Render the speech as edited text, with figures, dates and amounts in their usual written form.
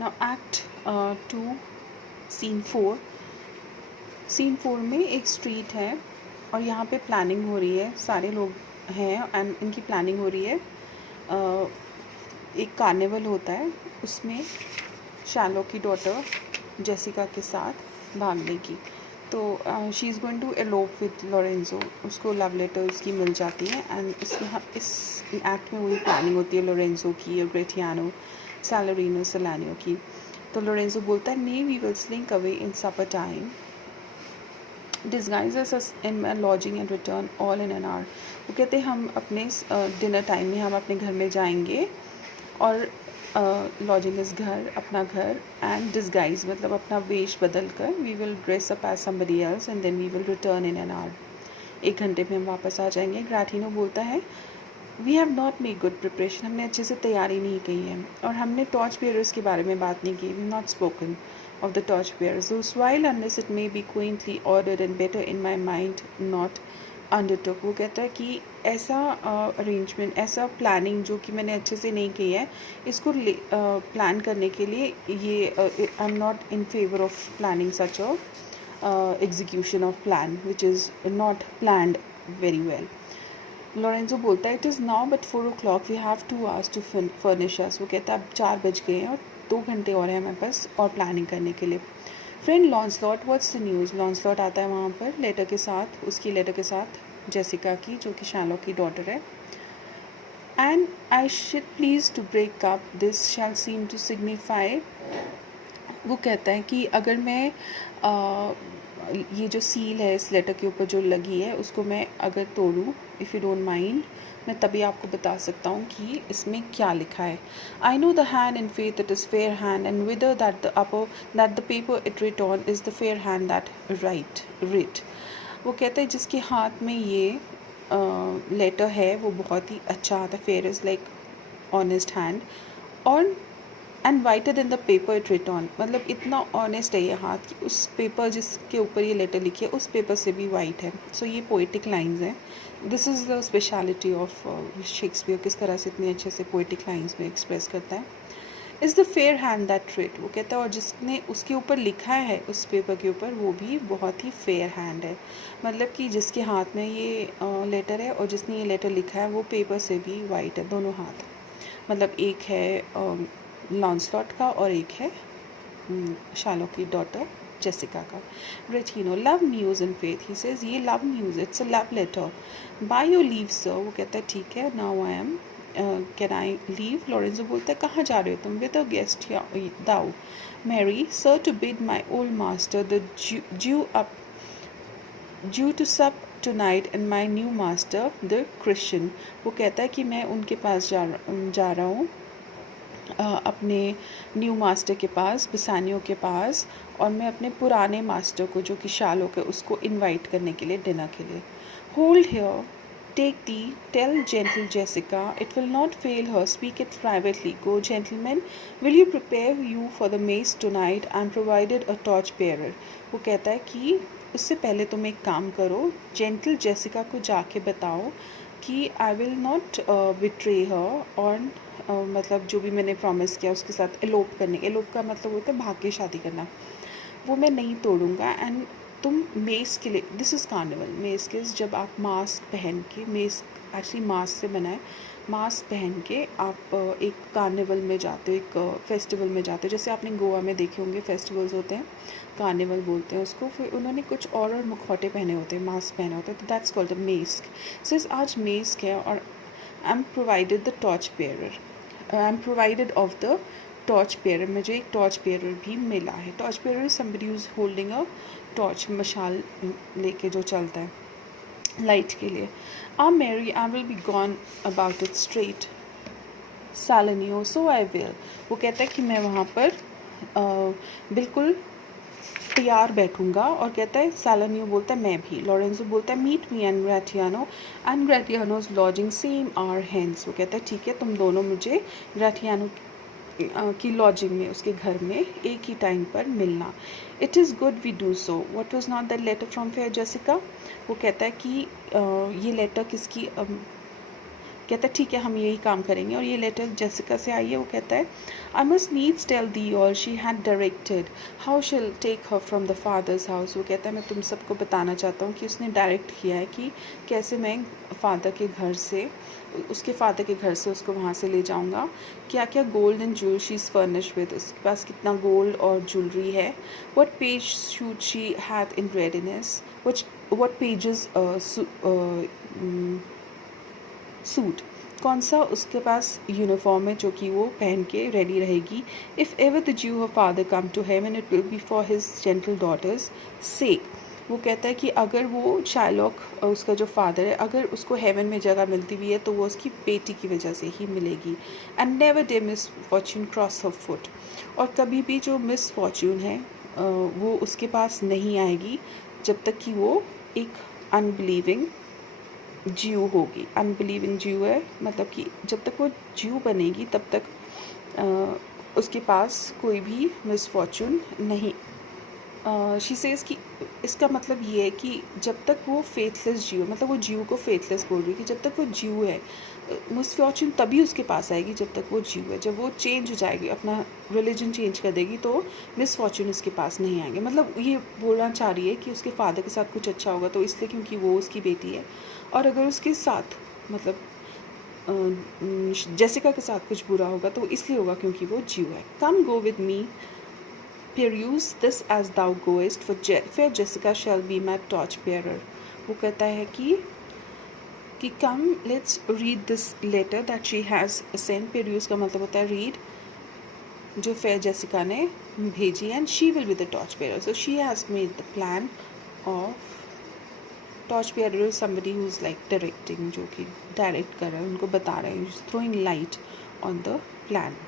Now act 2 scene 4। Scene 4 में एक street है और यहाँ पे प्लानिंग हो रही है, सारे लोग हैं एंड इनकी प्लानिंग हो रही है। एक कार्निवल होता है, उसमें शैलो की डॉटर जेसिका के साथ भागने की। तो she is going to elope with Lorenzo. उसको लव लेटर उसकी मिल जाती है एंड इस एक्ट में वही प्लानिंग होती है लोरेंजो की और ग्रेटियानो सैलरिनो सलानियो की। तो लोरेंजो बोलता है, "Nay, we will slink away in supper time, disguise us in my lodging and return all in an hour." वो कहते हैं हम अपने डिनर टाइम में हम अपने घर में जाएंगे और लॉजिंग इस घर, अपना घर, एंड डिस्गाइज मतलब अपना वेश बदल कर, we will dress up as somebody else and then we will return in an hour. 1 घंटे में हम वापस आ जाएंगे। ग्राटिनो बोलता है, we have not made good preparation, हमने अच्छे से तैयारी नहीं की है और हमने टॉर्च बेयरर्स के बारे में बात नहीं की, we not spoken of the torch bearers, whose while unless it may be quaintly ordered and better in my mind not undertook। वो कहता है कि ऐसा अरेंजमेंट, ऐसा प्लानिंग जो कि मैंने अच्छे से नहीं की है, इसको प्लान करने के लिए ये I am not in favour of planning such a execution of plan which is not planned very well. Lorenzo बोलता है, "it is now but 4 o'clock, we have 2 hours to furnish us." वो कहता है अब 4 बज गए हैं और 2 घंटे और हैं हमारे पास और प्लानिंग करने के लिए। Friend Launcelot, what's the news. Launcelot आता है वहाँ पर लेटर के साथ, उसकी लेटर के साथ जेसिका की, जो कि शैलो की डॉटर है। And I should please to break up, this shall seem to signify. वो कहता है कि अगर मैं ये जो सील है इस लेटर के ऊपर जो लगी है उसको मैं अगर तोड़ूँ, इफ़ यू डोंट माइंड, मैं तभी आपको बता सकता हूँ कि इसमें क्या लिखा है। I know the hand in faith it is fair hand and whiter that the paper it writ on is the fair hand that writ. वो कहते हैं जिसके हाथ में ये लेटर है वो बहुत ही अच्छा आता है, fair is like honest hand, और and whiter than the paper it writ on, मतलब इतना ऑनेस्ट है ये हाथ कि उस पेपर जिसके ऊपर ये लेटर लिखी है उस पेपर से भी वाइट है। सो ये पोइटिक लाइन्स हैं। This is the speciality of Shakespeare, किस तरह से इतने अच्छे से पोइटिक लाइन्स में एक्सप्रेस करता है। Is the fair hand that writ, वो कहता है और जिसने उसके ऊपर लिखा है उस पेपर के ऊपर वो भी बहुत ही फेयर हैंड है, मतलब कि जिसके हाथ में ये लेटर है और जिसने ये लेटर लिखा है वो पेपर से भी वाइट है, दोनों हाथ। मतलब एक है लॉन्सलॉट का और एक है शालो की डॉटर जेसिका का। रेटिनो, love news in faith, he says ये love news, it's a love letter. By your leave sir, वो कहता है ठीक है, now I am can I leave. Lorenzo बोलता है कहाँ जा रहे हो तुम। Whither goest thou marry sir to bid my old master the Jew to sup tonight and my new master the Christian. वो कहता है कि मैं उनके पास जा रहा हूँ अपने न्यू मास्टर के पास, बिसानियों के पास, और मैं अपने पुराने मास्टर को जो कि शालो के उसको इनवाइट करने के लिए डिनर के लिए। Hold here, take thee, tell gentle Jessica it will not fail her, speak it privately, go gentlemen, will you prepare you for the masque tonight, I am provided a torch bearer. वो कहता है कि उससे पहले तुम एक काम करो, जेंटल जेसिका को जाके बताओ कि आई विल नॉट बिट्रे हर, और मतलब जो भी मैंने प्रॉमिस किया उसके साथ एलोप करने, एलोप का मतलब होता है भाग के शादी करना, वो मैं नहीं तोड़ूंगा। एंड तुम मेस के लिए, दिस इज़ कार्निवल, मेस के जब आप मास्क पहन के, मेस एक्चुअली मास्क से बना है, मास्क पहन के आप एक कार्निवल में जाते हो, एक फेस्टिवल में जाते हो, जैसे आपने गोवा में देखे होंगे फेस्टिवल्स होते हैं, कार्निवल बोलते हैं उसको। फिर उन्होंने कुछ और मुखौटे पहने होते हैं, मास्क पहने होते हैं, तो दैट्स कॉल्ड द मेस्क। सिर्स आज मेस्क है और I am provided the torch bearer, I am provided of the torch bearer, मुझे एक टॉर्च बेयरर भी मिला है। Torch bearer is somebody who is holding a torch, मशाल लेके जो चलता है लाइट के लिए। Ah marry, I will be gone about it straight Salanio, so I will. वो कहता है कि मैं वहाँ पर बिल्कुल तैयार बैठूंगा, और कहता है सैलनियो बोलता है मैं भी। लोरेंजो बोलता है meet me and Gratiano's lodging same hour hence. वो कहता है ठीक है, तुम दोनों मुझे ग्रेटियानो की लॉजिंग में, उसके घर में एक ही टाइम पर मिलना। It is good we do so, what was not that letter from fair Jessica. वो कहता है कि ये लेटर किसकी कहता है ठीक है हम यही काम करेंगे। और ये लेटर जेसिका से आई है। वो कहता है I must needs tell thee all she had directed how she'll take her from the father's house. वो कहता है मैं तुम सबको बताना चाहता हूँ कि उसने डायरेक्ट किया है कि कैसे मैं फादर के घर से उसके फादर के घर से उसको वहाँ से ले जाऊँगा। क्या क्या gold and jewel she is furnish with, उसके पास कितना गोल्ड और ज्वेलरी है। What page shoot she had in readiness, what pages suit, कौन सा उसके पास यूनिफॉर्म है जो कि वो पहन के रेडी रहेगी। If ever the Jew her father come to heaven it will be for his gentle daughter's sake. वो कहता है कि अगर वो शाइलॉक उसका जो फादर है अगर उसको हेवन में जगह मिलती भी है तो वो उसकी बेटी की वजह से ही मिलेगी। And never day miss Fortune cross her foot, और कभी भी जो मिस फॉर्च्यून है वो उसके पास नहीं आएगी जब तक कि वो एक अनबिलीविंग ज्यू होगी। अनबिलीविंग ज्यू है मतलब कि जब तक वो ज्यू बनेगी तब तक उसके पास कोई भी मिसफॉर्चून नहीं। शी सेज कि इसका मतलब ये है कि जब तक वो फेथलेस ज्यू, मतलब वो ज्यू को फेथलेस बोल रही है कि जब तक वो ज्यू है मिसफॉर्चून तभी उसके पास आएगी जब तक वो ज्यू है। जब वो चेंज हो जाएगी, अपना रिलीजन चेंज कर देगी तो मिसफॉर्चून उसके पास नहीं आएंगे। मतलब ये बोलना चाह रही है कि उसके फादर के साथ कुछ अच्छा होगा तो इसलिए क्योंकि वो उसकी बेटी है, और अगर उसके साथ मतलब जेसिका के साथ कुछ बुरा होगा तो इसलिए होगा क्योंकि वो ज्यू है। Come go with me peruse this as thou goest, for fair Jessica shall be my torch bearer। वो कहता है कि come let's read this letter that she has sent। peruse का मतलब होता है read, जो फेयर जेसिका ने भेजी, and she will be the torch bearer। so she has made the plan of torch bearer is somebody who is like directing, जो कि direct कर रहा है, उनको बता रहे हैं, throwing light on the plan।